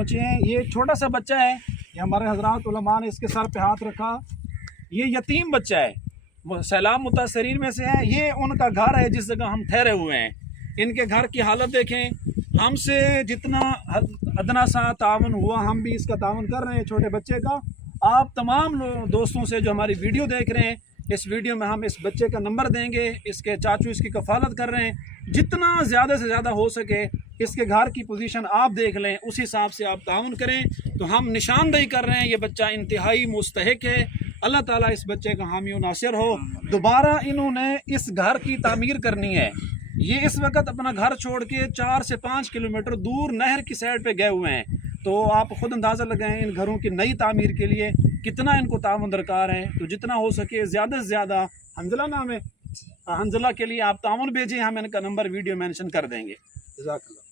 पहुँचे हैं। ये छोटा सा बच्चा है, ये हमारे हजरात उलमा ने इसके सर पे हाथ रखा। ये यतीम बच्चा है, सैलाब मुतासरीन में से है। ये उनका घर है जिस जगह हम ठहरे हुए हैं। इनके घर की हालत देखें। हमसे जितना अदना सा तावन हुआ हम भी इसका तावन कर रहे हैं छोटे बच्चे का। आप तमाम दोस्तों से जो हमारी वीडियो देख रहे हैं, इस वीडियो में हम इस बच्चे का नंबर देंगे। इसके चाचू इसकी कफ़ालत कर रहे हैं। जितना ज़्यादा से ज़्यादा हो सके इसके घर की पोजीशन आप देख लें, उस हिसाब से आप ताउन करें। तो हम निशानदेही कर रहे हैं, ये बच्चा इंतहाई मुस्तहिक है। अल्लाह ताला इस बच्चे का हामी और नासिर हो। दोबारा इन्होंने इस घर की तामीर करनी है। ये इस वक्त अपना घर छोड़ के 4 से 5 किलोमीटर दूर नहर की साइड पे गए हुए हैं। तो आप खुद अंदाज़ा लगाएं इन घरों की नई तामीर के लिए कितना इनको ताउन दरकार है। तो जितना हो सके ज़्यादा से ज़्यादा, हंजला नाम है, हंजला के लिए आप ताउन भेजें। हम इनका नंबर वीडियो मेंशन कर देंगे। जज़ाकल्लाह।